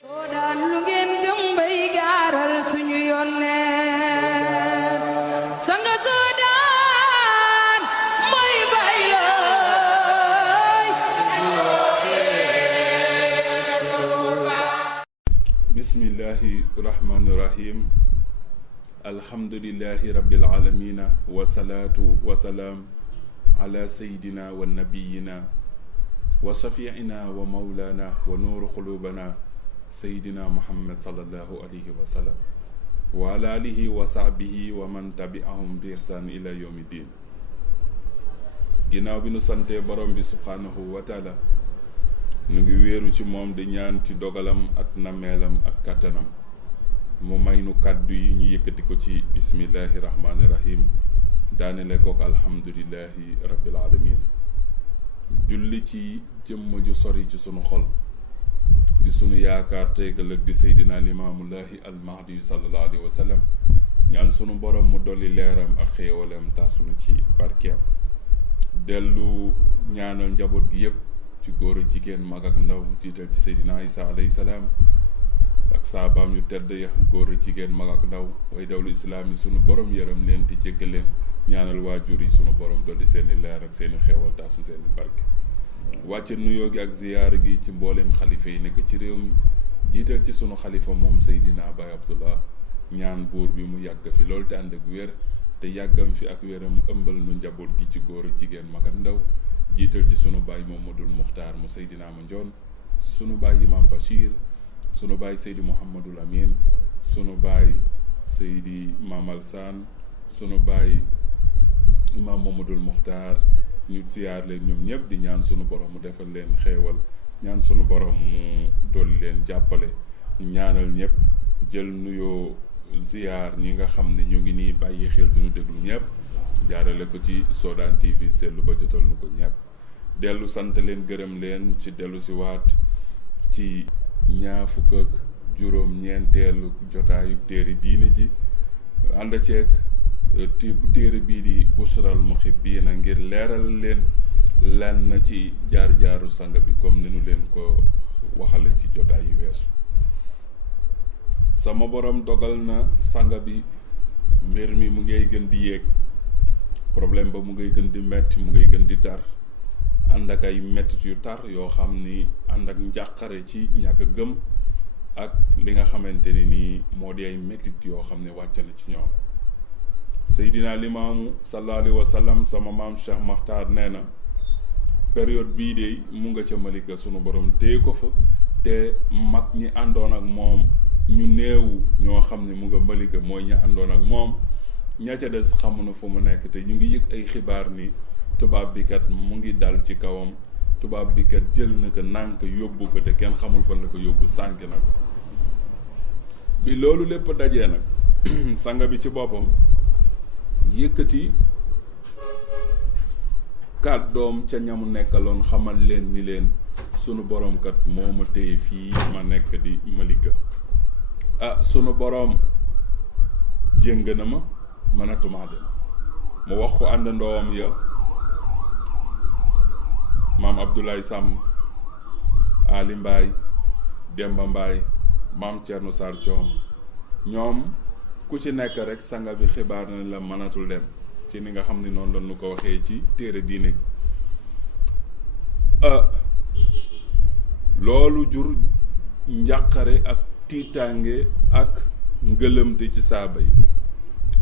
soo daan lu ngeen gëm bay gaaral suñu yónneen sanga soo daan mooy bay looy. bismillahi rahmani rahim alhamdulillahi rabbil alamina wasalaatu wasalaam ala sayidina wa nabiyina wa shafiina wa maulana wa nuuru xulubana sayidina muhammad sallallahu alayhi wa sallam wa ala alihi wa sahbihi wa man tabi'ahum bi ihsaan ila yawmi din. ginnaaw bi nu santee borom bi subhaanahu wa taala nu ngi wéeru ci moom di ñaan ci dogalam ak nameelam ak kàttanam mu may nu kàddu yi ñu yëkkati ko ci bismillahi rahmaani rahim daanele kook alhamdulillahi rabbil alamin julli ci jëmm ju sori ci sunu xol di sunu yaakaar tey ëllëg di seydina limaamullahi almahdi yu sallallahu alayhi wa sallam ñaan sunu borom mu dolli leeram ak xéewalam tasunu ci barkeem dellu ñaanal njaboot gi yépp ci góor ak jigéen mag ak ndaw jiital ci seydina isa alayhi salaam ak saabaam yu tedd ya góor ak jigéen mag ak ndaw way dawlu islaam yi sunu borom yaram leen te jéggal leen ñaanal waajur yi sunu borom dolli seeni leer ak seeni xeewal taasu seeni barke wàcce nuyoo gi ak ziyaara gi ci mbooleem xalifa yi nekk ci réew mi jiital ci sunu xalifa moom Seydina Baye Abdullah ñaan buur bi mu yàgg fi loolu te ànd ak wér te yàggam fi ak wéram ëmbal nu njaboot gi ci góor ak jigéen mag ak ndaw jiital ci sunu baay Mamadul Muxtaar mu Seydina Mandione sunu baay Imam Bachir sunu baay Seydi Mouhamadul Amin sunu baay Seydi Mamal Saan sunu baay Imam Mamadul Muxtaar ñu ziyaar leen ñoom ñëpp di ñaan sunu borom mu defal leen xeewal ñaan sunu borom mu dolli leen jàppale ñaanal ñëpp jël nuyoo ziyaar ñi nga xam ne ñu ngi nii bàyyi xel di ñu déglu ñëpp jaarale ko ci Soodaan TV seetlu ba jotal nu ko ñëpp dellu sant leen gërëm leen ci dellu si waat ci ñaar fukk ak juróom-ñeenteelu jotaayu téere diine ji ànd ceeg téere bii di Bushral Muhibbiina ngir leeral leen lenn ci jaar-jaaru sang bi comme ni nu leen ko waxale ci jotaay yi weesu. sama borom dogal na sang bi mbir mi mu ngay gën di yéeg problème ba mu ngay gën di metti mu ngay gën di tar ànd ak ay mettit yu tar yoo xam ni ànd ak njàqare ci ñàkk gëm ak li nga xamante ni nii moo di ay mettit yoo xam ne wàcc na ci ñoom. Seydina Limaamu sallallahu alayhi wa sallam sama maam Cheikh Makhtar nee na période bii de mu nga ca Malika sunu borom téye ko fa te mag ñi àndoon ak moom ñu néew ñoo xam ne mu nga Malika mooy ñi àndoon ak moom ña ca des xamuñu fu mu nekk te ñu ngi yëg ay xibaar ni tubaab bi kat mu ngi dal ci kawam tubaab bi kat jël na ko nànk yóbbu ko te kenn xamul fan la ko yóbbu sànk na ko bi loolu lépp dajee nag sanga bi ci boppam yëkkati kàddoom ca ñamu nekkaloon xamal leen ni leen sunu borom kat moo ma téye fii ma nekk di Malika sunu borom jéng na ma mënatumaa dem mu wax ko àndandoowam ya maam Abdoulaye Samb Ali Mbaye Demba Mbaye maam Thierno Sarr Thiom ñoom ku ci nekk rek sanga bi xibaar na la mënatul dem ci ni nga xam ne noonu la ñu ko waxee ci téere diine loolu jur njàqare ak tiitaange ak ngëlëmte ci saaba yi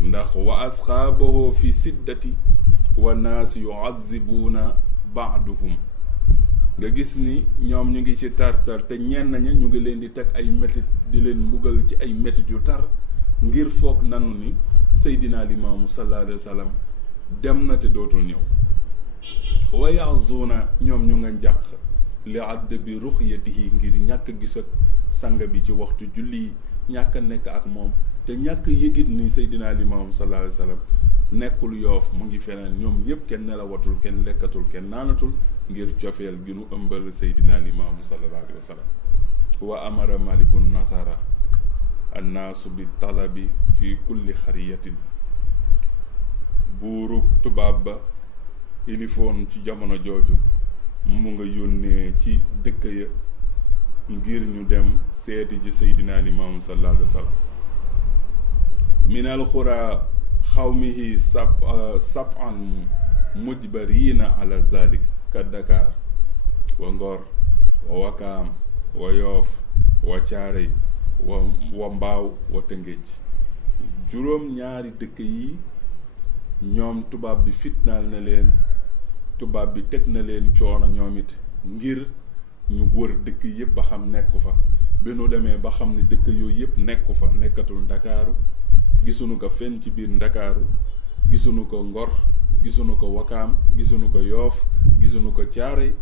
ndax wa asxaabahu fi siddati wa naas yuazibuuna baaduhum nga gis ni ñoom ñu ngi ci tartar te ñenn ña ñu ngi leen di teg ay métit di leen mbugal ci ay métit yu tar ngir foog nanu ni Seydina Limaamu sallallahu alayhi wa sallam dem na te dootul ñëw wa yaxzuuna ñoom ñu nga njàq li àdd bi ruxyatihi ngir ñàkk gis ak sang bi ci waxtu julli yi ñàkk a nekk ak moom te ñàkk yëgit ni Seydina Limaamu sallallahu alayhi wa sallam nekkul Yoof mu ngi feneen ñoom yépp kenn nelawatul kenn lekkatul kenn naanatul ngir cofeel gi nu ëmbal Seydina Limaamu sallallahu alayhi wa sallam wa amara malikun nasara annaasu bi talabi fi kulli xariyatin buurug tubaab ba ilifoon ci jamono jooju mu nga yónnee ci dëkk ya ngir ñu dem seeti ji seydina limaamu sallallahu alayhi wa sallam minal xura xawmihi sab'an mujbarina ala zalik ka Dakar wa Ngor wa Wakaam wa Yoof wa Caaray wa Mbaaw wa Tëngéej juróom ñaari dëkk yi ñoom tubaab bi fitnaal na leen tubaab bi teg na leen coono ñoom it ngir ñu wër dëkk yëpp ba xam nekku fa bi nu demee ba xam ne dëkk yooyu yëpp nekku fa nekkatul Ndakaaru gisuñu ko fenn ci biir Ndakaaru gisuñu ko Ngor gisuñu ko Wakaam gisuñu ko Yoof gisuñu ko Caaray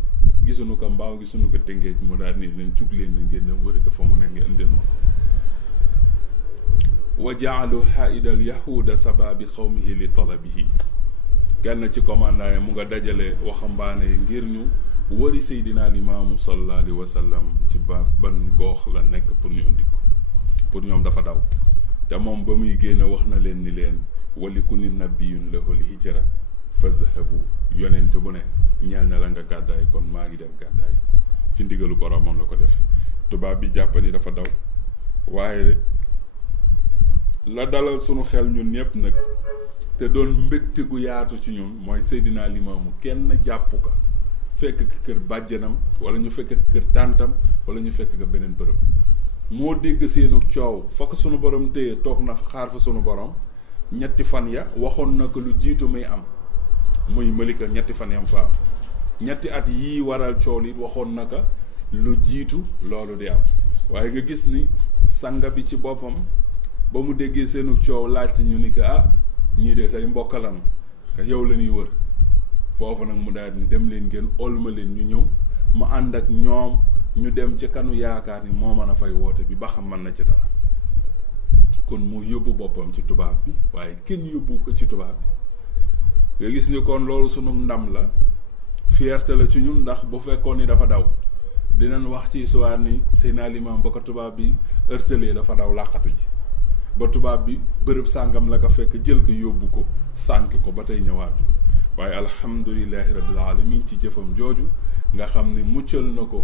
gisuñu ko Mbaaw gisuñu ko Tëngéej mu daal ni leen jug leen na ngeen dem wëri ko fa mu nekk ngeen indil ma ko wa jaalu xaaidal yahuuda sababi xawmihi li talabihi kenn ci commandant yi mu nga dajale waxambaane yi ngir ñu wëri seydina limaamu sallallahu alayhi wa sallam ci ban goox la nekk pour ñu indi ko pour ñoom dafa daw te moom ba muy génn wax na leen ni leen wali kulli nabiyun lahul hijra fa zahabu yonent bu ne ñeel na la nga gàddaay kon maa ngi dem gàddaay ci ndigalu boromam la ko def tubaab bi jàpp ni dafa daw waaye la dalal sunu xel ñun ñëpp nag te doon mbégte gu yaatu ci ñun mooy seydina limaamu kenn jàpp ko fekk ka kër bàjjanam wala ñu fekk ka kër tàntam wala ñu fekk ka beneen bërëb moo dégg seenu coow fokk sunu borom téye toog na xaar fa sunu borom ñetti fan ya waxoon na ko lu jiitu muy am muy Malika ñetti fan yam fa am ñetti at yii waral coow li waxoon na ko lu jiitu loolu di am waaye nga gis ni sanga bi ci boppam ba mu déggee seenu coow laajte ñu ni ko ñii de say mbokkalan yow la ñuy wër foofu nag mu daal ni dem leen ngeen olma leen ñu ñëw mu ànd ak ñoom ñu dem ci kanu yaakaar ni moo mën a fay woote bi ba xam mën na ci dara kon mu yóbbu boppam ci tubaab bi waaye kenn yóbbu ko ci tubaab bi nga gis ni kon loolu sunu ndam la fierté la ci ñun ndax bu fekkoon ni dafa daw dinañ wax ci histoire ni Seydina Limaam ba ko tubaab bi ërtalee dafa daw làqatu ji ba tubaab bi bërëb sàngam la ko fekk jël ko yóbbu ko sànk ko ba tey ñëwaatu waaye alhamdulillahi rabbil alamin ci jëfam jooju nga xam ni muccal na ko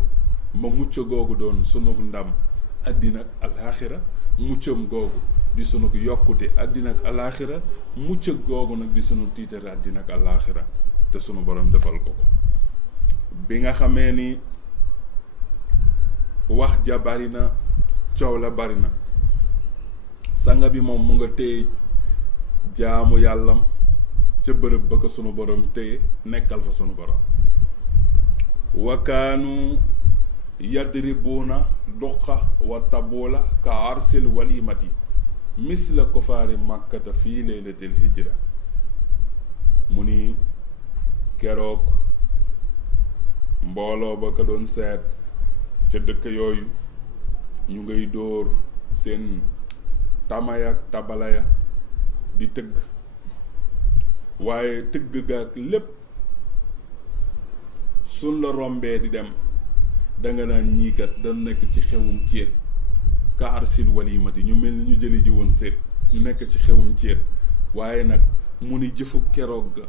ma mucc googu doon sunu ndam àddina ak alaaxira muccam googu di sunu yokkute àddina ak alaaxira mucc googu nag di sunu tiitare àddina ak alaaxira te sunu borom defal ko ko bi nga xamee ni wax ja bari na coow la bari na sanga bi moom mu nga téye jaamu yàllam ca bërëb ba ko sunu borom téye nekkal fa sunu borom wakaanu yadribuuna duqa wa tabula ka arsil walimati misla kofaari màkkata fii laylatil hijra mu ni keroog mbooloo ba ko doon seet ca dëkk yooyu ñu ngay dóor seen tamaya tabalaya di tëgg waaye tëgg gaak lépp suñ la rombee di dem danga naan ñii kat da nekk ci xewum céet ka arsil walimati ñu mel ni ñu jëli ji woon seet ñu nekk ci xewum céet waaye nag mu ni jëfu keroog ga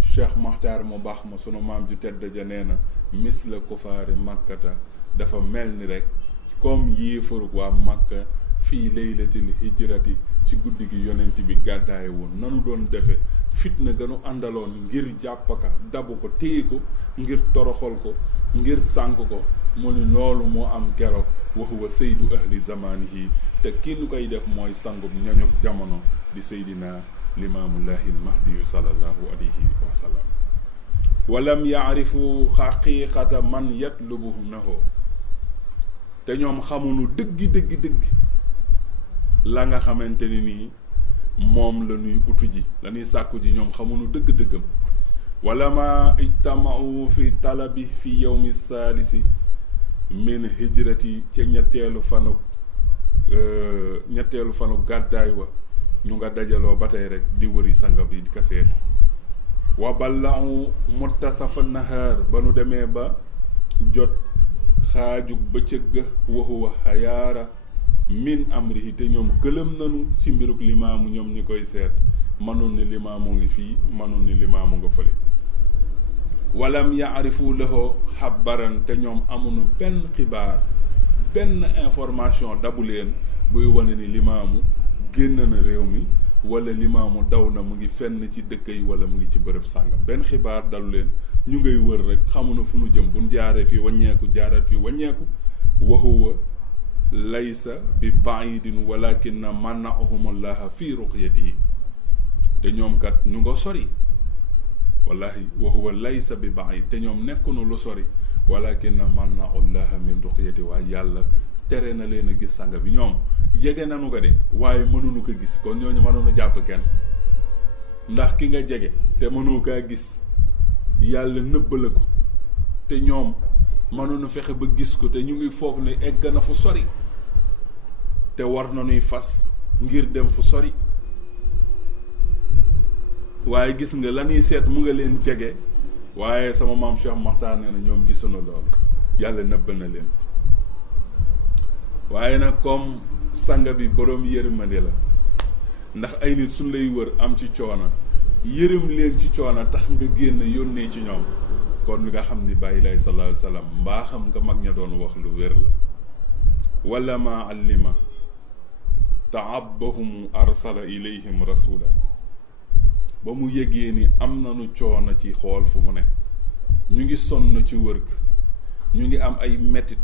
Cheikh Maxtaar mu baax ma sunu maam ju tedd ja nee na misla kufaari màkkata dafa mel ni rek comme yéefarug waa màkka fii laylatil hijrati ci guddi gi yonent bi gàddaaye woon nanu doon defe fitna gënu àndaloon ngir jàppaka dabu ko téye ko ngir toroxal ko ngir sànk ko mu ni loolu moo am keroog wa huwa sayyidu ahli zamanihi te ki nu koy def mooy sangub ñoñog jamono di seydina limaamullahi almahdiyu sallallahu alayhi wa sallam walam yaarifu xaqiqata man yatlubunahu te ñoom xamuñu dëgg la nga xamante ni nii moom la ñuy utu ji la ñuy sàkku ji ñoom xamuñu dëgg-dëggam wala ma ijtamau fi talabi fi yawmi saalisi min hijrati ca ñetteelu fanu gàddaay wa ñu nga dajaloo ba tey rek di wëri sanga bi di kaseet wa ballau muttasafa nahaar ba nu demee ba jot xaajug bëccëg ga wa huwa xayaara min amrihi te ñoom gëlëm nanu ci mbiruk limaamu ñoom ñi koy seet mënoon ni limaamu ngi fii mënoon ni limaamu nga fële walam yaarifu lahu xabaran te ñoom amuñu benn xibaar benn information dabu leen buy wane ni limaamu génn na réew mi wala limaamu daw na mu ngi fenn ci dëkk yi wala mu ngi ci bërëb sàngam benn xibaar dalu leen ñu ngay wër rek xamuñu fu nu jëm buñ jaaree fii wàññeeku jaaree fii wàññeeku wa huwa laysa bi baidin walakinna mannaahumullaha fii ruqyatihi te ñoom kat ñu nga sori wallahi wa huwa laysa bi baid te ñoom nekkunu lu sori walakinna mannaahullaha min ruqyati waaye yàlla tere na leen a gis sang bi ñoom jege nanu ko de waaye mënuñu ko gis kon ñooñu mënuñu jàpp kenn ndax ki nga jege te mënoo kaa gis yàlla nëbbala ko te ñoom mënuñu fexe ba gis ko te ñu ngi foog ne egg na fu sori te war nañuy fas ngir dem fu sori waaye gis nga la ñuy seet mu nga leen jege waaye sama maam Cheikh Makhtar nee na ñoom gisuñu loolu yàlla nëbb na leen waaye nag comme sanga bi boroom yërmande la ndax ay nit suñ lay wër am ci coono yërëm leen ci coono tax nga génn yónnee ci ñoom kon nga xam ni bàyyi lay sallallahu alayhi wa sallam mbaa xam nga mag ña doon wax lu wér la wala ma allima taabahum arsala ilayhim rasulan ba mu yëgee ni am nañu coono ci xool fu mu ne ñu ngi sonn ci wër ñu ngi am ay metit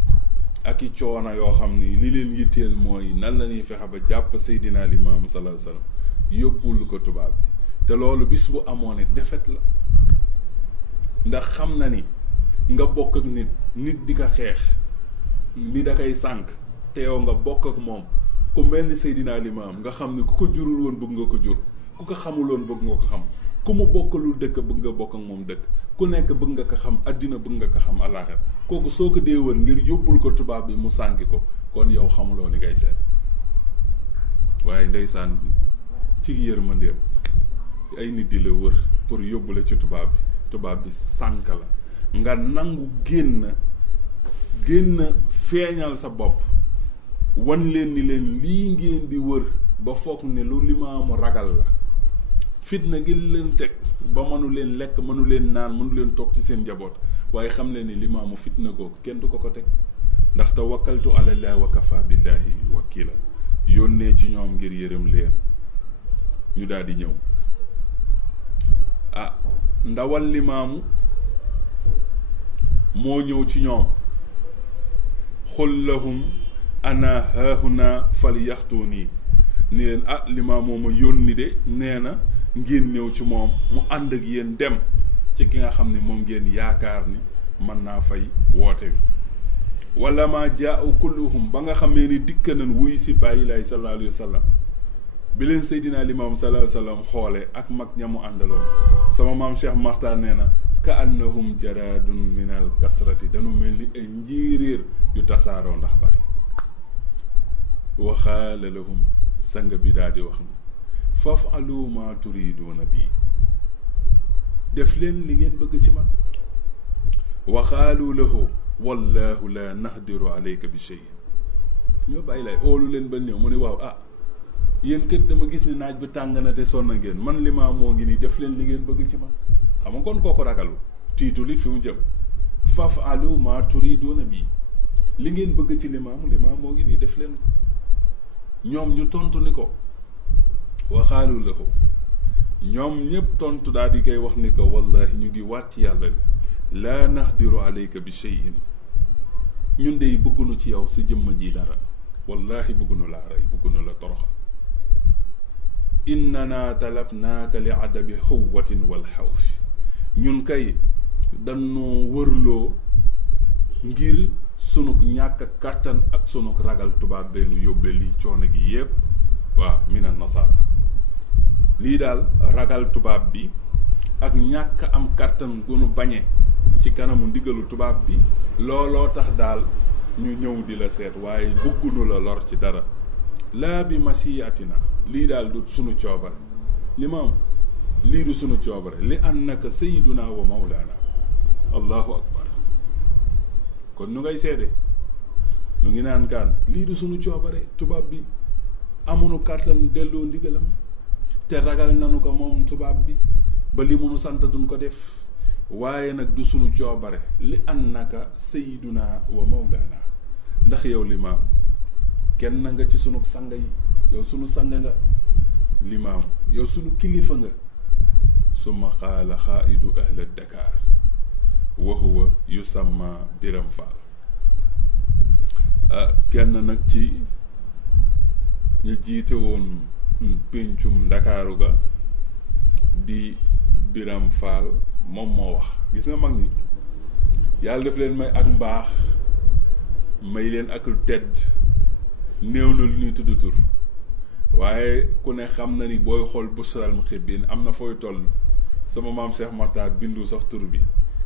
ak i coono yoo xam ni li leen yitteel mooy nan la ñuy fexe ba jàpp Seydina Limaamu sallallahu alayhi wa sallam yóbbul ko tubaab bi te loolu bis bu amoon ne defet la ndax xam na ni nga bokk ak nit di ko xeex ni da koy sànq te yow nga bokk ak moom ku mel ni Seydina Limaam nga xam ni ku ko jurul woon bëgg nga ko jur ku ko xamuloon bëgg nga ko xam ku mu bokkalul dëkk bëgg nga bokk ak moom dëkk ku nekk bëgg nga ko xam addina bëgg nga ko xam àllaaxira kooku soo ko dee wër ngir yóbbul ko tubaab bi mu sànki ko kon yow xamuloo li ngay seet waaye ndeysaan ci yërmandeem ay nit di la wër pour yóbbu la ci tubaab bi sànk la nga nangu génn feeñal sa bopp wan leen ni leen lii ngeen di wër ba foog ne lu Limaamu ragal la fitna gi leen teg ba mënu leen lekk mënu leen naan mënu leen toog ci seen njaboot waaye xam leen ni Limaamu fitna googu kenn du ko teg ndax tawakkaltu ala llahi wa kafa billahi wakila yónnee ci ñoom ngir yërëm leen ñu daal di ñëw ndawal Limaamu moo ñëw ci ñoom xul lahum ana haahuna fal yaxtu nii ni leen Limaamu ma yónni de nee na ngeen ñëw ci moom mu ànd ak yéen dem ci ki nga xam ne moom ngeen yaakaar ni mën naa fay woote wi wala ma jaau kulluhum ba nga xamee ni dikk nañ wuy si bàyyi laay sallallahu alayhi wa sallam bi leen Seydina Limaamu sallallahu alayhi wa sallam xoole ak mag ñamu àndaloon sama maam Cheikh Makhtar nee na ka annahum jaraadun min al kasrati dañu mel ni ay njéeréer yu tasaaroo ndax bari waxaala lahum sang bi daal di wax ni fafalu ma turiduuna bii def leen li ngeen bëgg ci man waxaalu lahu wallahu la nahdiru alayka bi shay'in ñoo bàyyi lay oolu leen ba ñëw mu ne waaw yéen kët dama gis ni naaj bi tàng na te sonn ngeen man Limaam moo ngi nii def leen li ngeen bëgg ci man xam nga kon kooku ragalu tiitu li fi mu jëm fafalu ma turiduuna bii li ngeen bëgg ci Limaam moo ngi nii def leen ko ñoom ñu tontu ni ko waxaalu la ko ñoom ñëpp tontu daal di koy wax ni ko wallahi ñu ngi waat ci yàlla ni laa nahdiru alayka bi shay'in ñun dey bëggunu ci yow si jëmm ji dara wallahi bëggunu laa rey bëggunu la toroxal innana talabnaaka li adabi xuwatin wal xawfi ñun kay dañoo wërloo ngir sunuk ñàkk kàttan ak sunuk ragal tubaab benn yóbbe lii coono gi yépp waaw minan nasaara lii daal ragal tubaab bi ak ñàkk am kàttan gunu bañe ci kanamu ndigalu tubaab bi looloo tax daal ñu ñëw di la seet waaye bëggunu la lor ci dara laa bi masiyatina lii daal du sunu coobare Limaam lii du sunu coobare li annaka sayyiduna wa mawlana allahu akbar kon nu ngay seede nu ngi naan kaan lii du sunu coobare tubaab bi amunu kàttan delloo ndigalam te ragal nanu ko moom tubaab bi ba li munu sant duñ ko def waaye nag du sunu coobare li annaka sayyiduna wa mawlana ndax yow limaam kenn nga ci sunu sang yi, yow sunu sang nga limaam, yow sunu kilifa nga. summa qaala xaaidu ahla Dakar wa huwa yusamma Biram Fall. kenn nag ci ñu jiite woon péncum Ndakaaru ga di Biram Fall moom moo wax. gis nga mag ñi yàlla def leen may ak mbaax, may leen ak tedd, néew na lu ñuy tudd tur, waaye ku ne xam na ni booy xool Bushral Muhibbin am na fooy toll. sama maam Cheikh Makhtar bindu sax tur bi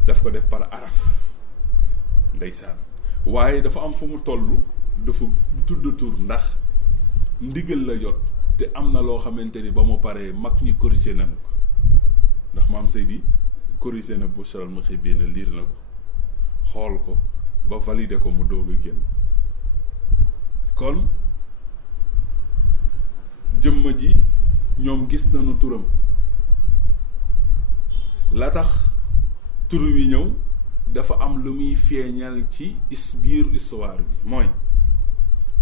daf ko def par araf, ndeysaan. waaye dafa am fu mu toll dafa tudd tur ndax ndigal la jot, te am na loo xamante ni ba mu paree mag ñi corrigé nañ ko, ndax maam Seydi corrigé na Bushral Muhibbin liir na ko, xool ko ba validé ko mu doog a génn. kon jëmma ji ñoom gis nañu turam. la tax tur wi ñëw dafa am lu muy feeñal ci biir histoire bi, mooy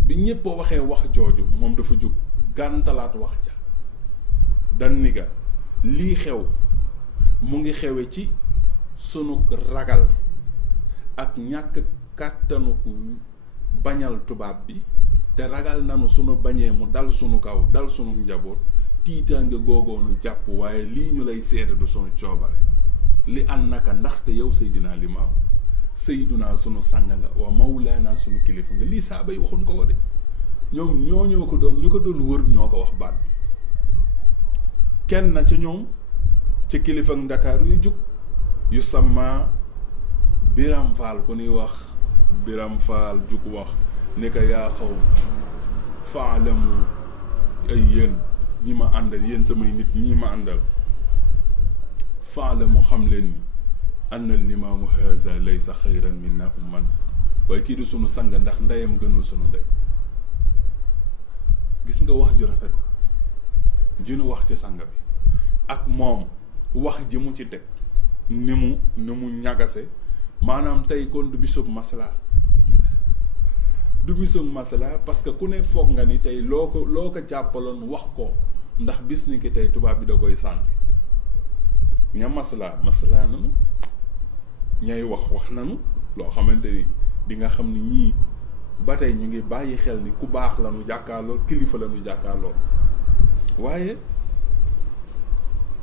bi ñépp waxee wax jooju moom dafa jóg gàntalaat wax ja. dan ni ga lii xew mu ngi xewe ci sunu ragal ak ñàkk kàttanu bañal tubaab bi, te ragal nanu sunu bañee mu dal sunu kaw dal sunu njaboot, tiitaange googoonu jàpp. waaye lii ñu lay seede du sunu coobare, li an naka ndaxte yow Seydina Limaam Seydina sunu sang nga wa mawlaana sunu kilifa nga. lii saaba yi waxuñ ko ko de, ñoom ñoo ko doon, ñu ko doon wër ñoo ko wax baat bi. kenn na ca ñoom ca kilifa ak Ndakaar yu jug yu sama Biram Fall ku ñuy wax Biram Fall jug wax ni ko yaa xaw faalamu, ay yéen ñi ma àndal, yéen samay nit ñi ma àndal, faalamu xam leen ni anna limaamu haza laysa xayran minna umman, waaye kii du sunu sang ndax ndeyam gënul sunu ndey. gis nga wax ju rafet ji nu wax ci sang bi ak moom wax ji mu ci teg ni mu ñagase. maanaam tey kon du bisub masala, du bisub masala, parce que ku ne foog nga ni tey loo ko jàppaloon wax ko, ndax bis ni ki tey tubaab bi da koy sànq. ña masala nanu, ñay wax nanu loo xamante ni di nga xam ni ñii ba tey ñu ngi bàyyi xel ni ku baax la nu jàkkaarloo, kilifa la nu jàkkaarloo. waaye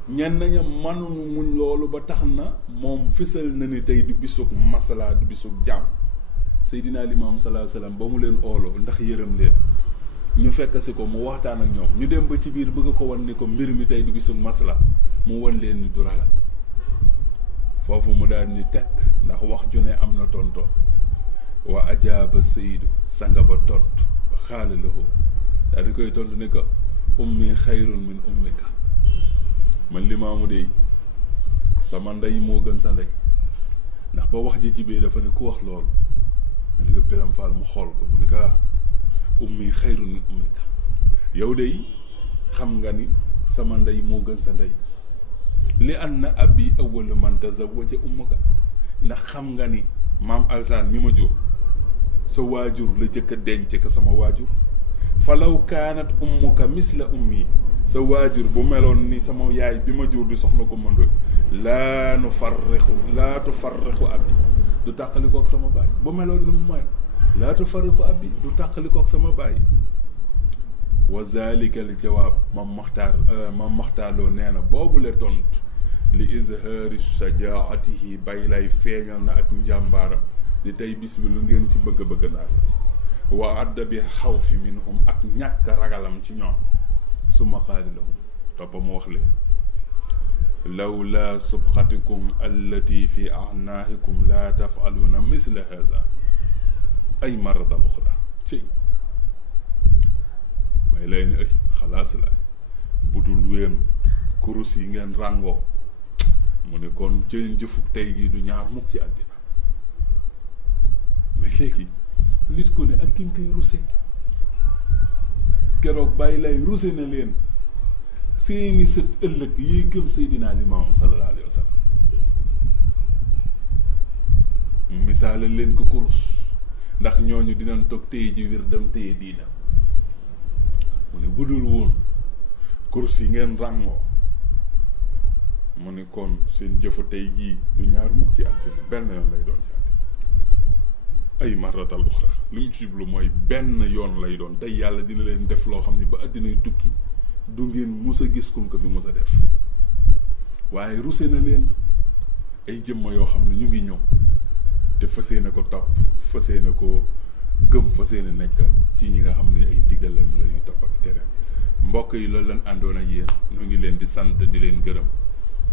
ñenn ña mënuñu muñ loolu ba tax na moom fësal na ni tey du bisug masala, du bisug jàmm. Seydina Limaam sallallahu alayhi wasallam ba mu leen ooloo ndax yërëm leen, ñu fekk si ko mu waxtaan ak ñoom, ñu dem ba ci biir bëgg ko wan ni ko mbir mi tey du bisug masala, mu wan leen ni du ragal. foofu mu daal ni tekk ndax wax ju ne am na tonto. wa ajaaba Seydu sanga ba tontu wa xaala lahu, daal di koy tontu ni ko ummi xayrun min ummika, man Limaamu de sama ndey moo gën sa ndey. ndax ba wax ji jibee dafa ne ku wax loolu, mu ne ko Biram Fall mu xool ko mu ne ko ummi xayrun min ummika, yow de xam nga ni sama ndey moo gën sa ndey. li anna abi awwalu man tazawwaja ummaka, ndax xam nga ni maam Alsaan mi ma jur sa waajur la jëkk a denc ko sama waajur. falaw kaanat ummuka misla ummi, sa waajur bu meloon ni sama yaay bi ma jur di soxna ko mëndoy laa tufarriqu abi, du tàqaliko ak sama baay. bu meloon ni mu may laa tufarriqu abi, du tàqaliko ak sama baay. wa zalika al jawaab mam maxtaarloo nee na boobu le tontu li izhaari shajaatihi bay lay feeñal na ak njàmbaaram di tey bis bi lu ngeen ci bëgg naa ko ci. wa adda bi xawfi minhum ak ñàkk ragalam ci ñoom. summa qaala lahum, toppa mu wax leen lawla subxatikum allati fi anaahikum la tafaluuna misla haza ay maratan uxra. ci may lay ni ay xalaas la budul ween kurus yi ngeen ràngoo, mu ne kon jën jëfuk tey gi du ñaar mukk ci àddina. mais léegi nit ko ne ak ki nga koy ruse, keroog bàyyi lay ruse na leen seeni sët ëllëg yi gëm Seydina Limaam sallallahu alayhi wa sallam. misaale leen ko kurus ndax ñooñu dinañ toog téye ji wirdam téye diina mu ne bu dul woon course yi ngeen ràngoo mu ne kon seen jëfu tey jii du ñaar mukk ci àddina benn yoon lay doon ci àddina ay maratal uxra li mu ci jublu mooy benn yoon lay doon tey yàlla dina leen def loo xam ne ba àddinay tukki du ngeen mus a gis kun ko fi mus a def waaye ruse na leen ay jëmma yoo xam ne ñu ngi ñëw te fasee na ko topp fasee na ko gëm fasee na nekk ci ñi nga xam ne ay ndigalam la ñuy topp ak tere mbokk yi loolu lañ àndoon ak yéen ñu ngi leen di sant di leen gërëm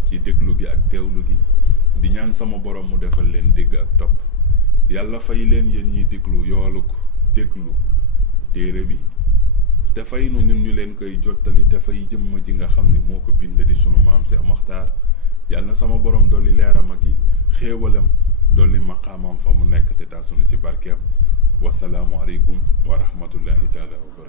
ci déglu gi ak teewlu gi di ñaan sama borom mu defal leen dégg ak topp yàlla fay leen yéen ñiy déglu yoolu ko déglu téere bi te fay nu ñun ñu leen koy jottali te fay jëmm ji nga xam ni moo ko bind di sunu maam Cheikh Makhtar yàlla na sama borom dolli leeram ak i xéewalam dolli maqaamam fa mu nekk te taa sunu ci barkeem wasalaamu aleykum wa rahmatullahi taala wa